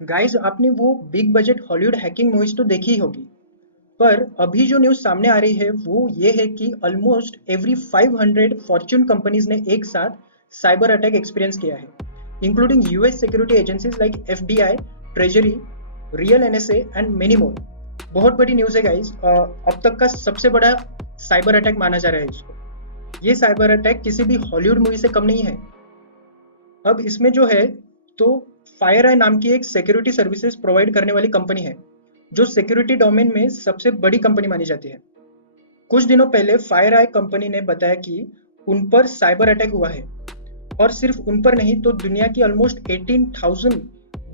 Guys आपने वो big budget Hollywood hacking movies तो देखी ही होगी, पर अभी जो न्यूज़ सामने आ रही है वो ये है कि ऑलमोस्ट एवरी 500 फॉर्च्यून कंपनीज ने एक साथ साइबर अटैक एक्सपीरियंस किया है, including US security agencies like FBI, treasury, real NSA and many more. बहुत बड़ी न्यूज़ है गाइस, अब तक का सबसे बड़ा साइबर अटैक माना जा रहा है इसको। ये साइबर अटैक किसी भी हॉलीवुड मूवी से कम नहीं है। अब इसमें जो है तो फायर आई नाम की एक सिक्योरिटी सर्विसेज प्रोवाइड करने वाली कंपनी है, जो सिक्योरिटी डोमेन में सबसे बड़ी कंपनी मानी जाती है। कुछ दिनों पहले फायर आई कंपनी ने बताया कि उन पर साइबर अटैक हुआ है, और सिर्फ उन पर नहीं तो दुनिया की ऑलमोस्ट 18,000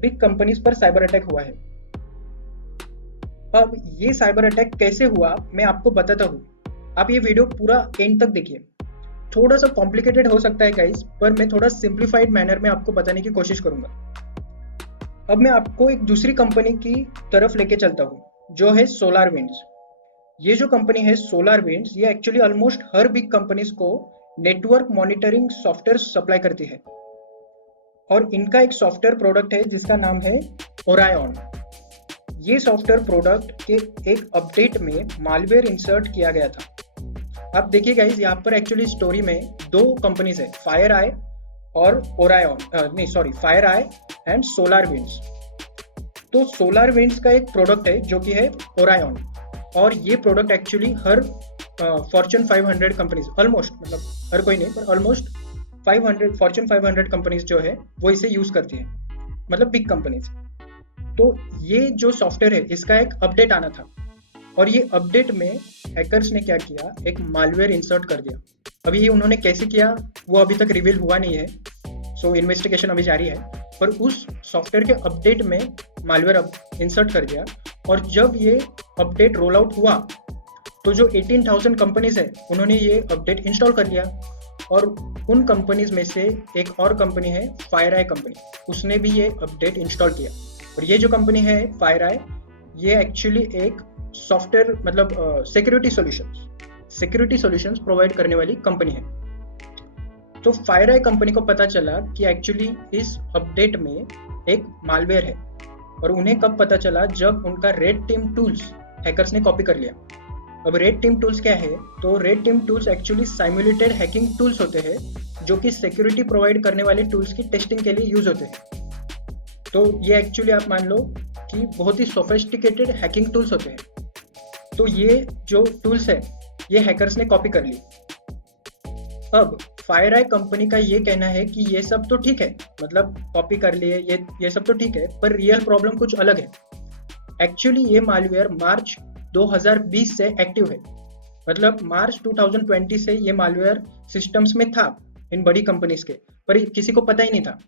बिग कंपनीज पर साइबर अटैक हुआ है। अब ये साइबर अटैक कैसे हुआ मैं आपको बताता हूँ। आप ये वीडियो पूरा एंड तक देखिए। थोड़ा सा कॉम्प्लिकेटेड हो सकता है गाइस, पर मैं थोड़ा सिंप्लीफाइड मैनर में आपको बताने की कोशिश करूंगा। अब मैं आपको एक दूसरी कंपनी की तरफ लेके चलता हूँ, जो है सोलार विंड्स। ये जो कंपनी है सोलार विंड्स, ये एक्चुअली ऑलमोस्ट हर बिग कंपनीज को नेटवर्क मॉनिटरिंग सॉफ्टवेयर सप्लाई करती है, और इनका एक सॉफ्टवेयर प्रोडक्ट है जिसका नाम है ओरायन। ये सॉफ्टवेयर प्रोडक्ट के एक अपडेट में मालवेयर इंसर्ट किया गया था। आप देखिए गाइस, यहाँ पर एक्चुअली स्टोरी में दो कंपनीज है, फायर आई और Orion, fire I and solar winds. तो सोलार विंड्स का एक प्रोडक्ट है जो कि है ओरायन, और ये प्रोडक्ट एक्चुअली हर फॉर्च्यून 500 कंपनीज, ऑलमोस्ट, मतलब हर कोई नहीं पर ऑलमोस्ट 500 फॉर्च्यून 500 कंपनीज जो है वो इसे यूज करती है, मतलब बिग कंपनीज। तो ये जो सॉफ्टवेयर है इसका एक अपडेट आना था, और ये अपडेट में हैकर्स ने क्या किया, एक मालवेयर इंसर्ट कर दिया। अभी ये उन्होंने कैसे किया वो अभी तक रिवील हुआ नहीं है, सो इन्वेस्टिगेशन अभी जारी है। पर उस सॉफ्टवेयर के अपडेट में मालवेयर इंसर्ट कर दिया, और जब ये अपडेट रोल आउट हुआ तो जो 18,000 कंपनीज है उन्होंने ये अपडेट इंस्टॉल कर लिया। और उन कंपनीज में से एक और कंपनी है फायर आई कंपनी, उसने भी ये अपडेट इंस्टॉल किया। और ये जो कंपनी है फायर आई, ये एक्चुअली एक सॉफ्टवेयर मतलब सिक्योरिटी सॉल्यूशंस प्रोवाइड करने वाली कंपनी है। तो फायर आई कंपनी को पता चला कि एक्चुअली इस अपडेट में एक मालवेयर है, और उन्हें कब पता चला, जब उनका रेड टीम टूल्स हैकर्स ने कॉपी कर लिया। अब रेड टीम टूल्स क्या है, तो red team tools actually simulated hacking tools होते हैं, जो कि सिक्योरिटी प्रोवाइड करने वाले टूल्स की टेस्टिंग के लिए यूज होते हैं। तो ये एक्चुअली आप मान लो कि बहुत ही सोफिस्टिकेटेड हैकिंग टूल्स होते हैं। तो ये जो टूल्स है ये हैकर्स ने कॉपी कर ली। अब फायर आई कंपनी का ये कहना है कि ये सब तो ठीक है, मतलब कॉपी कर लिए ये सब तो ठीक है, पर रियल प्रॉब्लम कुछ अलग है। एक्चुअली ये मालवेयर मार्च 2020 से एक्टिव है, मतलब मार्च 2020 से ये मालवेयर सिस्टम्स में था इन बड़ी कंपनीज के, पर किसी को पता ही नहीं था।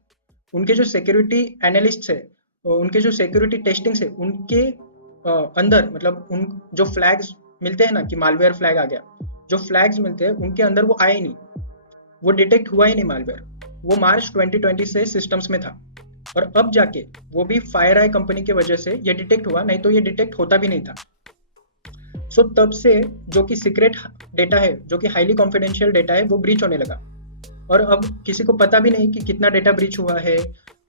उनके जो सिक्योरिटी एनालिस्ट है, उनके जो सिक्योरिटी टेस्टिंग है, उनके अंदर, मतलब उन जो फ्लैग्स मिलते हैं ना कि मालवेयर फ्लैग आ गया, जो फ्लैग्स मिलते हैं उनके अंदर वो आए ही नहीं, वो डिटेक्ट हुआ ही नहीं मालवेयर। वो मार्च 2020 से सिस्टम्स में था, और अब जाके वो भी फायर आई कंपनी की वजह से ये डिटेक्ट हुआ, नहीं तो ये डिटेक्ट होता भी नहीं था। सो तब से जो कि सीक्रेट डेटा है, जो कि हाईली कॉन्फिडेंशियल डेटा है, वो ब्रीच होने लगा। और अब किसी को पता भी नहीं कि कितना डेटा ब्रीच हुआ है,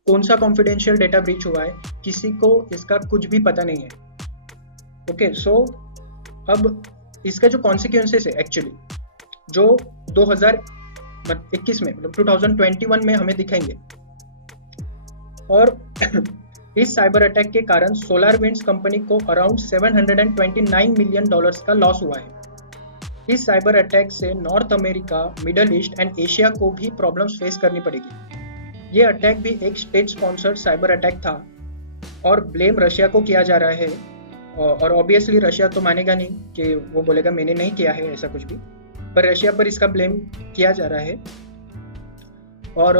कौन सा कॉन्फिडेंशियल डेटा ब्रीच हुआ है, किसी को इसका कुछ भी पता नहीं है। ओके, सो अब इसका जो कॉन्सिक्वेंसेस है एक्चुअली, जो 2021 में, मतलब 2021 में हमें दिखेंगे। और इस साइबर अटैक के कारण सोलार विंड्स कंपनी को अराउंड $729 मिलियन का लॉस हुआ है। इस साइबर अटैक से north America, middle east and Asia को भी प्रॉब्लम्स फेस करनी पड़ेगी। ये अटैक भी एक स्टेट स्पॉन्सर्ड साइबर अटैक था, और ब्लेम रशिया को किया जा रहा है। और ऑब्वियसली रशिया तो मानेगा नहीं कि वो बोलेगा मैंने नहीं किया है ऐसा कुछ भी, पर रशिया पर इसका ब्लेम किया जा रहा है। और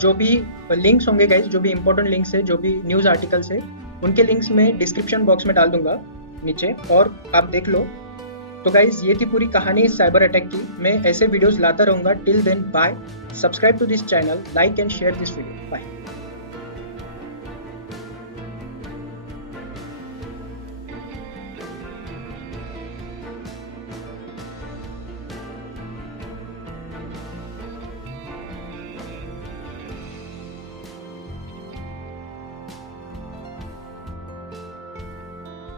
जो भी लिंक्स होंगे गाइज, जो भी इंपॉर्टेंट लिंक्स है, जो भी न्यूज़ आर्टिकल्स है, उनके लिंक्स में डिस्क्रिप्शन बॉक्स में डाल दूंगा नीचे, और आप देख लो। तो गाइज ये थी पूरी कहानी इस साइबर अटैक की। मैं ऐसे वीडियोस लाता रहूंगा। Till then bye, subscribe to this channel, like and share this video, bye.